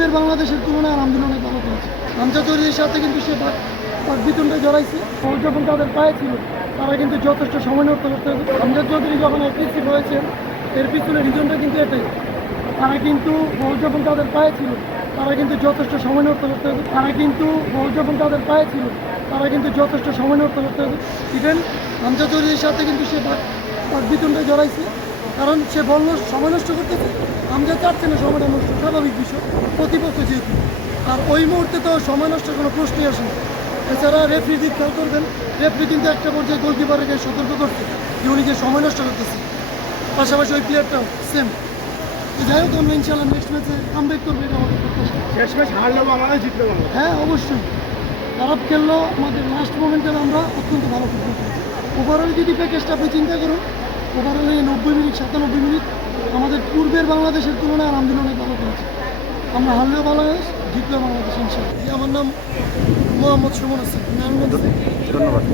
পূর্বের বাংলাদেশের তুলনায় আলহামদুলিল্লাহ অনেক ভালো করেছে। হামজা চৌধুরীর সাথে কিন্তু সে বিতনটা জড়াইছে। ও যখন তাদের পায়ে ছিল, তারা কিন্তু যথেষ্ট সময় নষ্ট করতে হামজা চৌধুরী যখন এপিসি হয়েছে, এর পিছনে রিজনটা কিন্তু এটাই। তারা কিন্তু যখন তাদের পায়ে ছিল, তারা কিন্তু যথেষ্ট সময় নষ্ট করতে তারা কিন্তু যখন তাদের পায়ে ছিল, তারা কিন্তু যথেষ্ট সময় নষ্ট করতে ইভেন হামজা চৌধুরীর সাথে কিন্তু সে বিতনটা জড়াইছে। কারণ সে বলল সময় নষ্ট করতেছে। আমজা চাচ্ছে না সময়টা নষ্ট। স্বাভাবিক বিষয়। প্রতিপক্ষ যেহেতু আর ওই মুহূর্তে তো সময় নষ্টের কোনো প্রশ্নই আসে না। এছাড়া রেফরি দিক খেয়াল করবেন রেফরি কিন্তু একটা পর্যায়ে গোলকিপারকে সতর্ক করছে যে উনি যে সময় নষ্ট করতেছে। পাশাপাশি ওই প্লেয়ারটাও সেম তো যাই হোক আমরা ইনশাল্লাহ নেক্সট ম্যাচে কামব্যাক করব এটা আমাদের শেষ ম্যাচ হারলেও বাংলাদেশ জিতলো হ্যাঁ অবশ্যই। খারাপ খেললেও আমাদের লাস্ট মোমেন্টে আমরা অত্যন্ত ভালো ফুটবল খেলেছি। ওভারঅল যদি প্যাকেজটা আপনি চিন্তা করুন ওভারঅলে নব্বই মিনিট সাতানব্বই মিনিট আমাদের পূর্বের বাংলাদেশের তুলনায় আলহামদুলিল্লাহ অনেক ভালো করেছে আমরা হারলেও বাংলাদেশ জিতলেও বাংলাদেশ আমার নাম মোহাম্মদ সুমন আছে ধন্যবাদ।